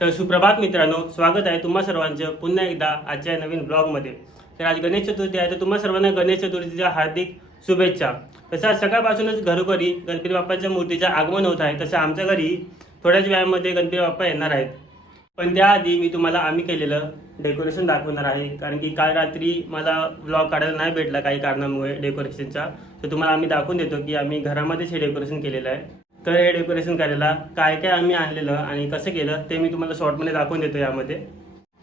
तर सुप्रभात मित्रांनो, स्वागत आहे तुम्हा सर्वांचं पुन्हा एकदा आजच्या नवीन ब्लॉगमध्ये. तर आज गणेश चतुर्थी आहे, तर तुम्हा सर्वांना गणेश चतुर्थीच्या हार्दिक शुभेच्छा. तसं आज सकाळपासूनच घरोघरी गणपती बाप्पाच्या मूर्तीचं आगमन होत आहे. तसं आमच्या घरी थोड्याच वेळामध्ये गणपती बाप्पा येणार आहेत. पण त्याआधी मी तुम्हाला आम्ही केलेलं डेकोरेशन दाखवणार आहे, कारण की काल रात्री मला ब्लॉग काढायला नाही भेटला काही कारणामुळे डेकोरेशनचा. तर तुम्हाला आम्ही दाखवून देतो की आम्ही घरामध्येच हे डेकोरेशन केलेलं आहे. तर हे डेकोरेशन करायला काय काय आम्ही आणलेलं आणि कसं केलं ते मी तुम्हाला शॉर्टमध्ये दाखवून देतो यामध्ये.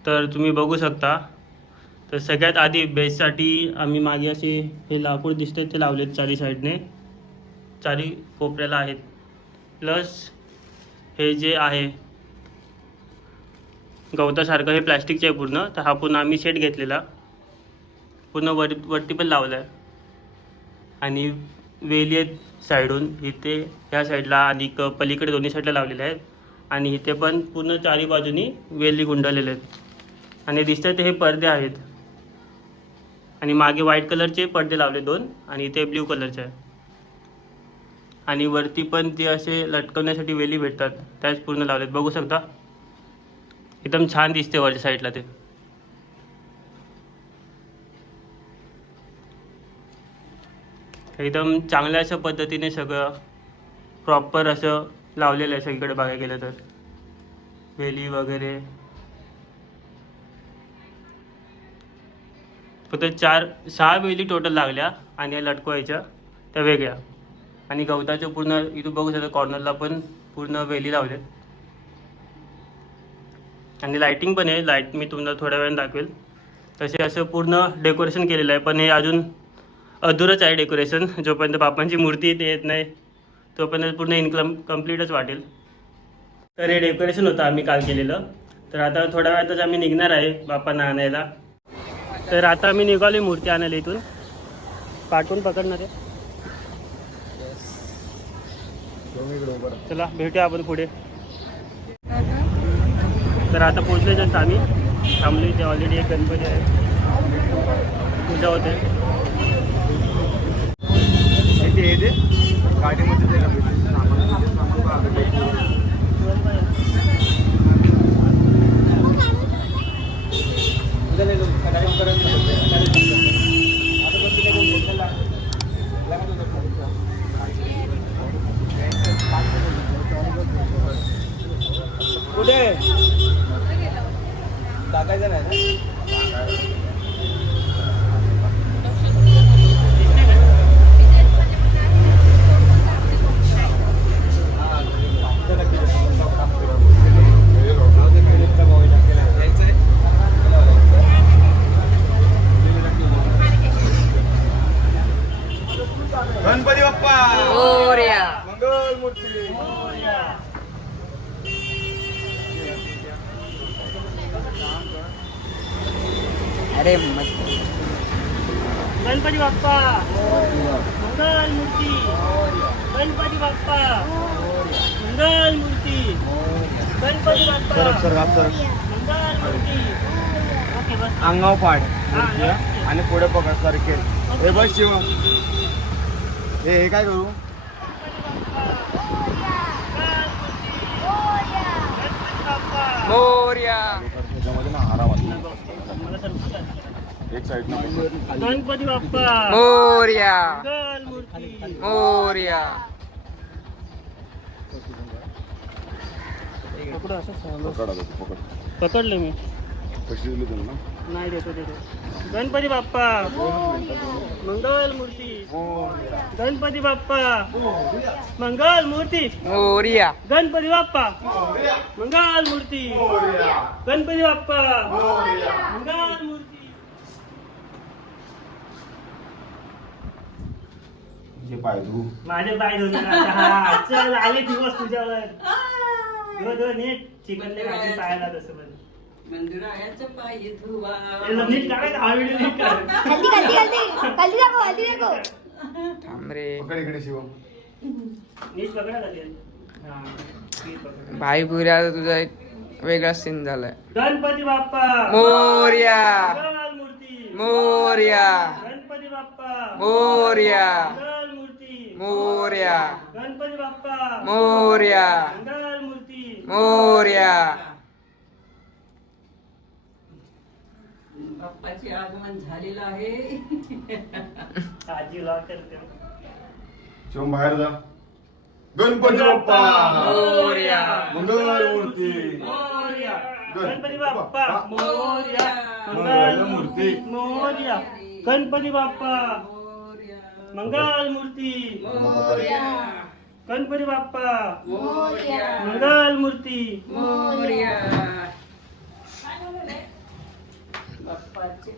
तर तुम्ही बघू शकता. तर सगळ्यात आधी बेससाठी आम्ही मागे असे हे लाकूड दिसते ते लावलेत चारी साईडने, चारी कोपऱ्याला आहेत. प्लस हे जे आहे गवतासारखं हे प्लॅस्टिकचे आहे पूर्ण. तर हा पूर्ण आम्ही सेट घेतलेला, पूर्ण वरती पण लावला आहे. आणि वेली आहेत साईडून, इथे ह्या साईडला आणि पलीकडे दोन्ही साईडला लावलेले आहेत. आणि इथे पण पूर्ण चारी बाजूनी वेली गुंडाळलेले आहेत. आणि दिसतात हे पडदे आहेत. आणि मागे व्हाईट कलरचे पडदे लावले दोन, आणि इथे ब्ल्यू कलरचे आहे. आणि वरती पण ते असे लटकवण्यासाठी वेली भेटतात, त्याच पूर्ण लावलेत. बघू शकता एकदम छान दिसते वरच्या साईडला ते. एकदम चांगल्या अशा पद्धतीने सगळं प्रॉपर असं लावलेलं आहे सगळीकडे बघायला गेलं तर. वेली वगैरे फक्त 4-6 वेली टोटल लागल्या, आणि या लटकवायच्या त्या वेगळ्या. आणि गवताच्या पूर्ण इथून बघू शकता कॉर्नरला पण पूर्ण वेली लावल्यात. आणि लाईटिंग पण आहे, लाईट मी तुम्हाला थोड्या वेळाने दाखवेल. तसे असं पूर्ण डेकोरेशन केलेलं आहे, पण हे अजून अधूरच आहे डेकोरेशन. जोपर्यंत बाप्पांची मूर्ती इथे येत नाही तोपर्यंत पूर्ण कम्प्लीटच वाटेल. तर हे डेकोरेशन होतं आम्ही काल केलेलं. तर आता थोड्या वेळातच आम्ही निघणार आहे बाप्पांना आणायला. तर आता आम्ही निघालो मूर्ती आणायला. इथून काटून पकडणार आहे. चला भेटूया आपण पुढे. तर आता पोचले जस्ट आम्ही, थांबलो इथे. ऑलरेडी एक गणपती आहे, पूजा होते. गाडीमध्ये कुठे टाकायचं नाही गणपती बाप्पा मोरया, मंगल मूर्ती मोरया. अरे मस्त. गणपती बाप्पा मंगल मूर्ती, गणपती बाप्पा मंगल मूर्ती, गणपती बाप्पा मंगल मूर्ती. अंगाव पाड आणि पुढे पकड सारखे. हे बस शिव, हे काय करू. मोरया एक साइड गणपती बाप्पा मोरया, मोरया. पकडले मी नाही देतो. गणपती बाप्पा मंगल मूर्ती, गणपती बाप्पा मंगल मूर्ती मोरया, गणपती बाप्पा मंगल मूर्ती, गणपती बाप्पा मंगल मूर्ती. माझे पाय धुवून चल आले दिवस तुझ्यावर. नीट चिकनले घातली पायाला. तसं पण मंदिराचं पाय धुवा नीट काढायचं. हा व्हिडिओ नीट काढ. हल्दी दाखव. थांब रे, पकड इकडे शिव. नीट पकडा लागेल. भाई पुऱ्या तुझा एक वेगळा सीन झालाय. गणपती बाप्पा मोरया, मंगल मूर्ती मोरया, गणपती बाप्पा मोरया, मंगल मूर्ती मोरया, गणपती बाप्पा मोरया, मंगल मूर्ती मोरया. बाप्पाचे आगमन झालेलं आहे. आजीला करते. शिवम बाहेर जा. गणपती बाप्पा मोरया. मंगलमूर्ती मोरया. गणपती बाप्पा मोरया. मंगलमूर्ती मोरया. गणपती बाप्पा मोरया. मंगलमूर्ती. मोरया. गणपती बाप्पा मोरया. मंगलमूर्ती. मोरया. बाप्पाचे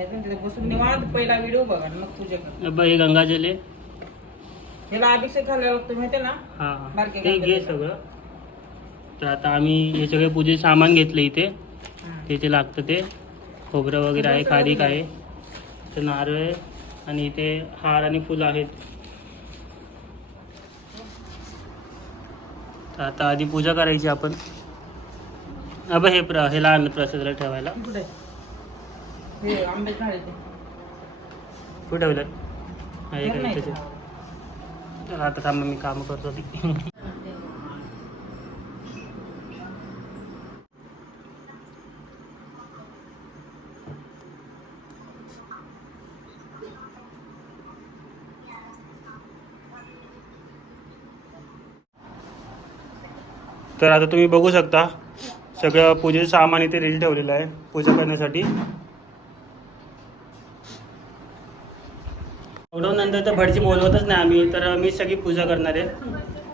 आगमन बसून निवांत पहिला व्हिडिओ बघा मग पूजा कर. अब हे गंगाजल आहे. ह्याला अभिषेक घालायला लागतो माहिती ना. हा हा बारके ते घे गणपती. सगळं. तर आता आम्ही हे सगळे पूजेचे सामान घेतलं इथे. ते लागतं ते खोबरं वगैरे आहे, खारीक आहे, तर नारळ आहे आणि इथे हार आणि फुलं आहेत. तर आता आधी पूजा करायची आपण. अब हे लहान प्रसादाला ठेवायला कुठे हे आंबे झाले ते कुठे ठेवलं आहे का नाही. इथेच आहे. तर आता थांबा मी काम करतो ती. तर आता तुम्ही बघू शकता सगळं पूजेचं सामान इथे रेडी ठेवलेलं आहे पूजा करण्यासाठी. लॉकडाऊन नंतर तर भटजी बोलवतच नाही आम्ही, तर मी सगळी पूजा करणार आहे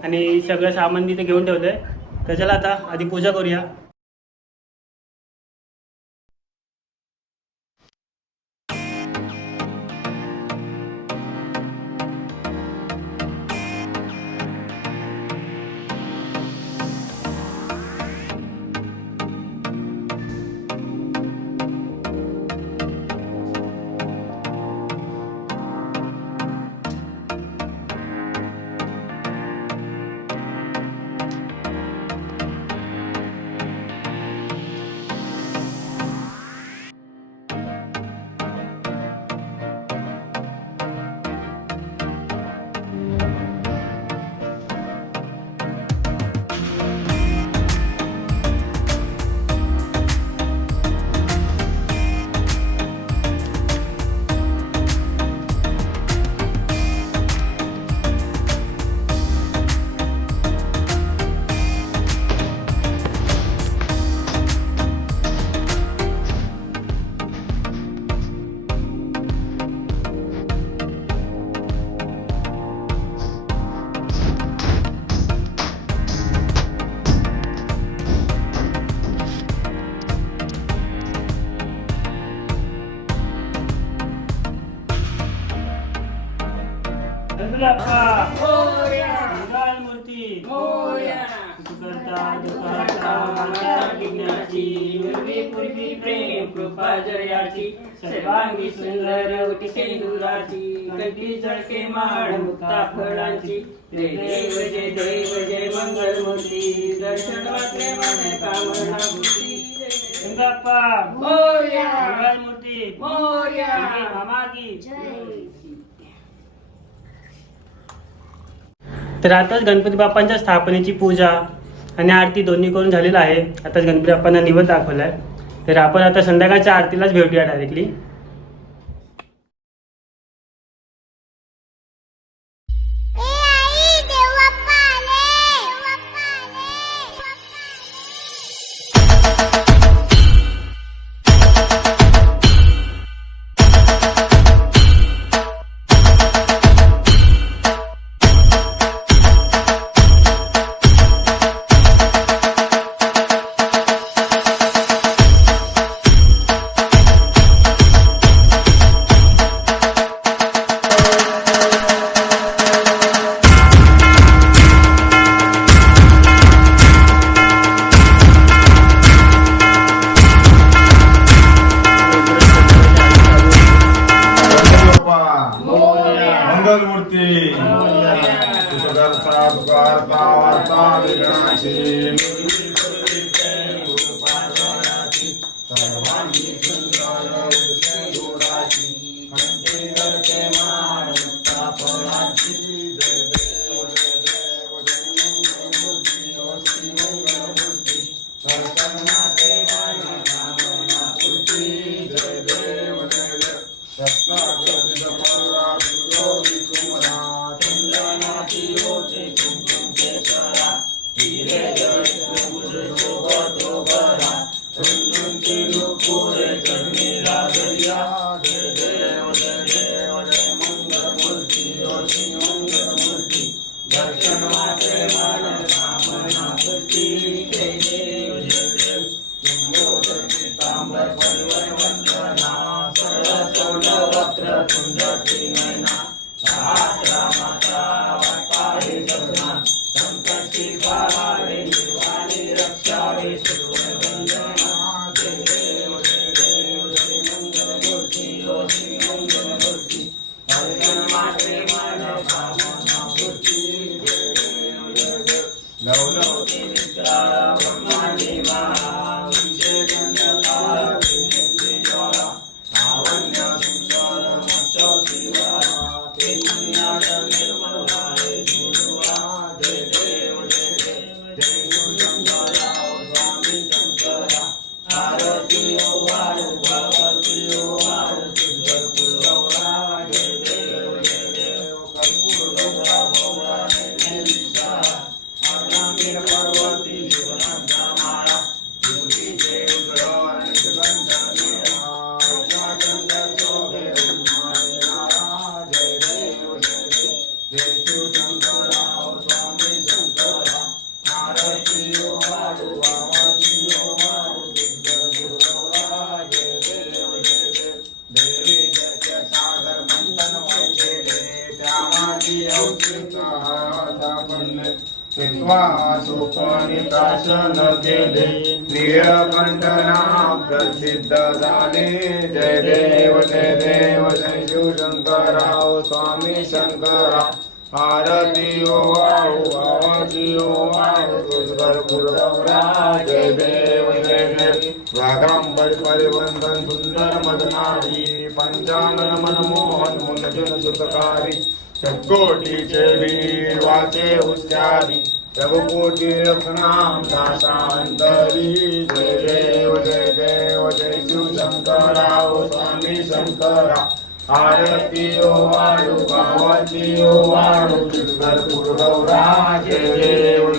आणि सगळं सामान तिथे घेऊन ठेवलं आहे. तर चला आता आधी पूजा करूया. मंगलमूर्ती सुखकर्ता दुःखहर्ता माता विघ्नाची पूर्वी पूर्वी प्रेम कृपा जयाची सर्वांगी सुंदर उटी सिंदुराची कंठी झळके माळ मुक्ता फळांची जय देव जय देव जय मंगलमूर्ती दर्शन वाटले मन कामना भूती बाप्पा मोरया. मंगलमूर्ती मोरया. मामा की तर आताच गणपती बाप्पांच्या स्थापनेची पूजा आणि आरती दोन्ही करून झालेलं आहे. आताच गणपती बाप्पांना निवेद दाखवला आहे. तर आपण आता संध्याकाळच्या आरतीलाच भेटूया डायरेक्टली. मंगलमूर्ती सुखकर्ता दुःखहर्ता वार्ता विघ्नाची सर्वांगी सुंदर उटी सिंदुराची कंठी झळके माळ मुक्ता फळांची जय देव जय देव जय मंगलमूर्ती ओ श्री मंगलमूर्ती सर्वांना सेवा कामना सोपनिकाशन केले निळकंठना प्रसिद्ध झाले जय देव जय शिवशंकराव स्वामी शंकरा आरती ओ वाळू आरती ओ वाळू तुझवर गुरुगौरा जय देव रागांबर परिवंदन सुंदर मदनारी पंचानन मनमोहन मुनजन सुतकारी शतकोटीचे वीर वाचे उच्चारी प्रभुकोटी रत्नाम दासांतरी जय देव जय शिवशंकराव स्वामी शंकरा आरती ओ वाळू गावाची ओ वाळू तुझवर गौरा जय देव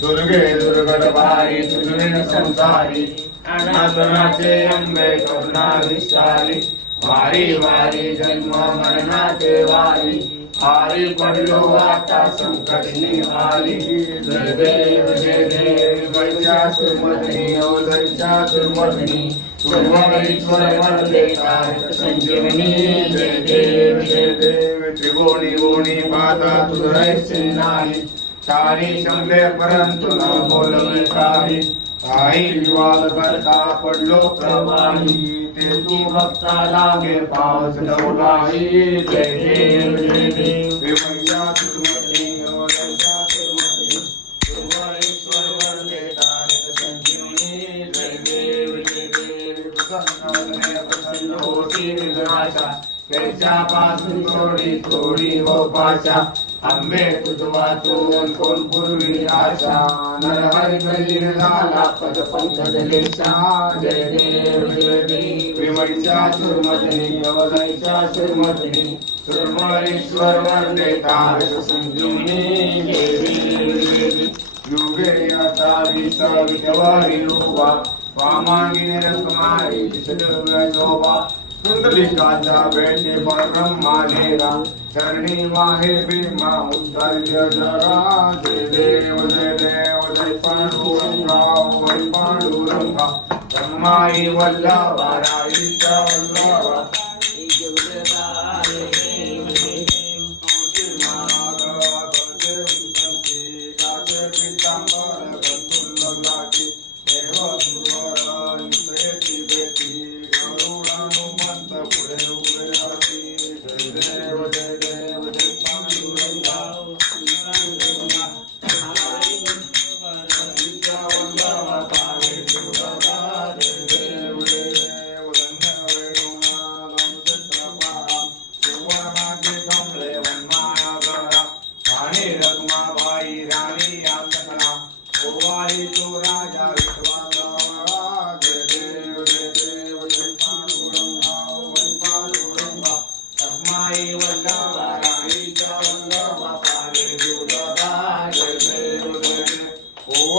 दुर्गे दुर्गडभारी दुर्गेण संसारी अनाथनाचे अंबे करुणाधिष्ठारी वारी वारी जन्म मरणाचे वारी आरी पडलो आता संकट निघाली जय देव वैच्या सुमधनी अवधैच्या सुमधनी सुरवरीश्वर वरदे कारक संजीवनी जय देव त्रिगोणी गोणी पाता तुझैसे नाही तारी शंभे परंतु न बोलवे काही काही विवाद करता पडलो प्रवाही ते तू भक्ता लागे पावस डौलाही जय देव विमया तुझमती ओरैया तुझमती सुरवरीश्वर वरदे कारक संजीवनी जय देव प्रसन्न होती निराशा त्याच्या पासून थोडी हो पाशा आंबे तुझ वाचून कोण पूर्वी आशा नरहरी बलीन झाला पद पंकज लेशा जय देव विमळीच्या सुरमधनी अवधैच्या सुरमधनी सुरमरीश्वर वंदे कारक संजीवनी जय देव युगे आता विठवारी रूपा वामांगिनी रसमारी शोभा कुंडलिकाच्या भेटे ब्रह्मा नेरा चरणी माहे भीमा उद्धार्य जरा जय देव जय पांडुरंगा वै पांडुरंगा ब्रह्माई वल्लभा राईच्या वल्लभा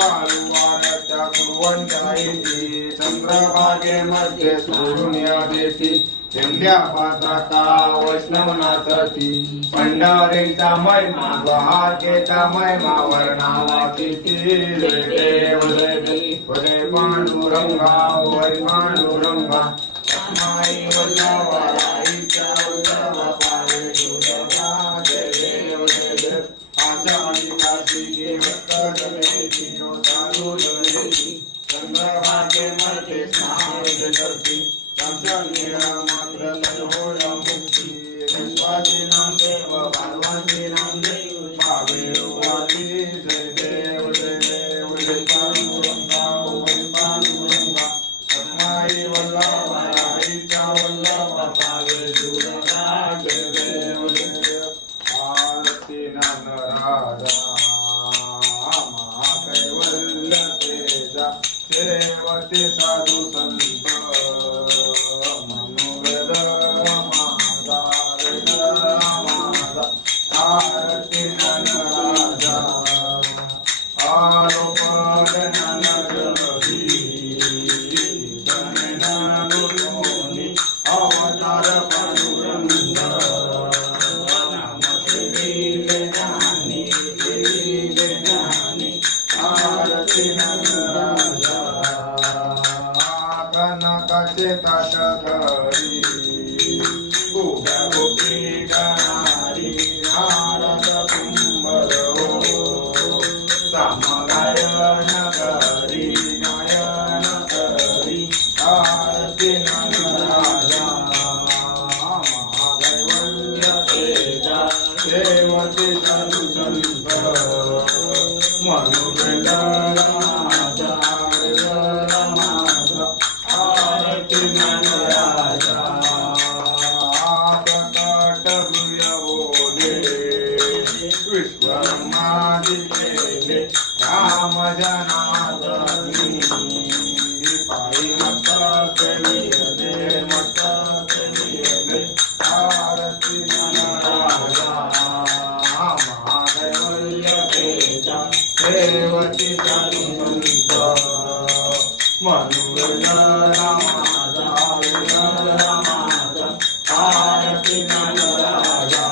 वाळूवाड्याच्या कुरवंच्या येती चंद्रभागेमध्ये सोडून देती चंद्या पात्राचा वैष्णव नाचती पंढरीचा महिमा गुहाकेचा महिमा वर्णावा किती जय देव जय देव जय पांडुरंगा वै पांडुरंगा माई वल्लभा आईच्या वल्लभा पावे दुर्गा जय देव जय देव आषाढी कार्तिकी भक्तजनेची चालू जनेची चंद्रभागेमध्ये स्नान करती मात्र होय मुक्ती विश्वाची नाम देव भगवानची नाम देव पावे रुवाली जय देव जय देव जय पांडुरंगा वै पांडुरंगा माई वल्लभा आईच्या वल्लभा पावे दुर्गा जय देव जय देव आरती नागराजा कैवल्य तेजा सेवते साधू संत मनोवेद माझा वेद माझा आरती नागराजा आरोपण ननगरी धननानुलोनी अवतार पांडुरंग नमस्ते ज्ञानी ज्ञानी आरती नागराजा कनकाचे ताट धरी गोप्या गोपी गणारी नारद कुंभर हो समगायन करी गायन करी आरती नागराजा महादैवल्य तेजा देवते साधू संत मनुवेद राजा राजा आरती नागराजा प्रकट बोले विश्वमादि केले राम जनार्दनी पायी मस्तक लिहिले मस्तक लिहिले आरती नागराजा महादैवल्य तेजा देवती साधू संत मनुवेद रामाजा वेद रामाजा आरती नागराजा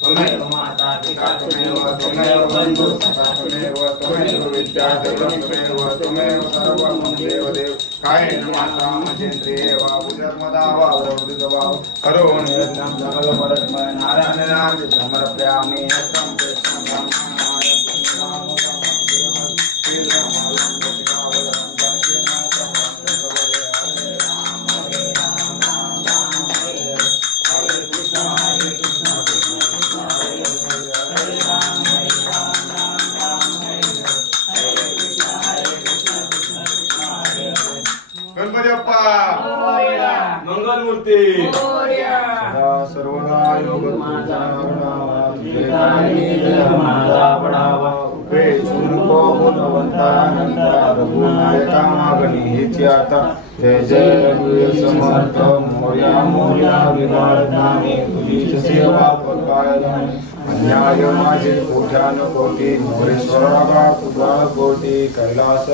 त्वमेव माता पिता त्वमेव बन्धु सखा त्वमेव विद्या त्वमेव सर्वं देव देव कायेन वाचा मजेन्द्रिये वा बुद्धर्मदा वा वृद्धवा करो निरतं सकल परस्मै नारायणाय समर्पयामि यत्रं तेषां ब्रह्मणाय गणपती बाप्पा मंगलमूर्ती सदा सर्वदा योग माझा पडावा रघुनायका मागणी हेची आता जय जय रघुवीर समर्थ मोर्या मोर्या विवादाने तुझीच सेवा पकाय अन्याय माझे कोट्यान कोटी मोरेश्वरा तुझा कोटी कैलास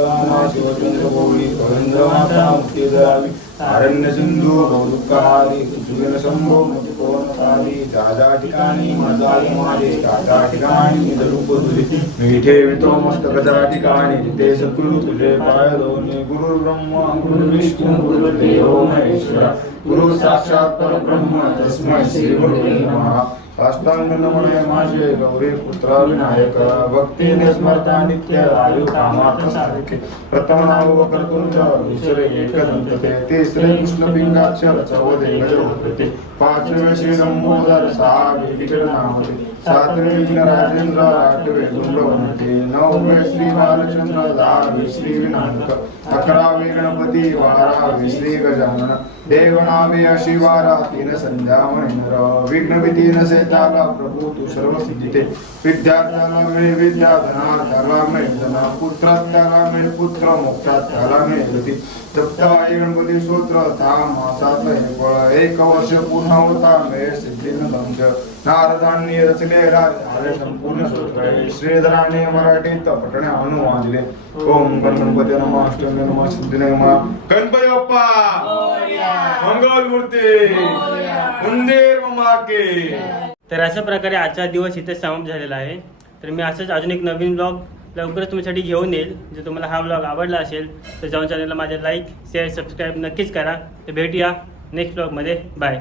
शिवचंद्र गौरी कविंद्र माता मुक्ती दयावी आरण्य सिंधू गौरुकाली सुजन शंभो मुक्कोनकाली जाजा ठिकाणी मजाली माझे ताजा ठिकाणी निधरूप तुझे मिठे वितो मस्तकजा ठिकाणी जिथे सद्गुरु तुझे पाय दोन्ही गुरु ब्रह्मा गुरु विष्णू गुरु देव महेश्वरा गुरु साक्षात परब्रह्म तस्मै श्री गुरुवे नमः साष्टांग नमने माझे गौरी पुत्र विनायक भक्तीने स्मरता नित्य आयु कामार्थ साधिके प्रथम नाम वक्रतुंड दुसरे एकदंत तिसरे कृष्ण पिंगाक्षर चौथे गजोपते पाचवे श्री लंबोदर सहावे विघ्ननामते सातवे राजेंद्र आठवे गुंडवंते नववे श्री बालचंद्र दहावे श्री विनायक अकरावे गणपती बारावे श्री गजानन देवनामे शिवारा तीन संध्या महिनर विघ्न भीती नसे त्याला प्रभू तू सर्व सिद्धिते विद्यार्थ्याला मिळे विद्या धनार्थ्याला मिळे धन पुत्रात त्याला मिळे पुत्र मोक्षात त्याला मिळे गती सप्तवाई गणपती स्तोत्र त्या मासात हे फळ एक वर्ष पूर्ण होता मिळे सिद्धीन दंश नारदांनी रचले राज संपूर्ण स्तोत्र श्रीधराने मराठीत पठणे अनुवादिले ओम गणपती नमः अष्टमी नमः सिद्धी नमः गणपती बाप्पा मंगल मूर्ती मंदिर माके. तर अशा प्रकारे आजचा दिवस इथे समाप्त झालेला आहे. तर मी असंच अजून एक नवीन ब्लॉग लवकरच तुमच्यासाठी घेऊन येईल. जर तुम्हाला हा ब्लॉग आवडला असेल तर जाऊन चॅनलला माझ्या लाईक शेअर सबस्क्राईब नक्कीच करा. तर भेटूया नेक्स्ट ब्लॉगमध्ये. बाय.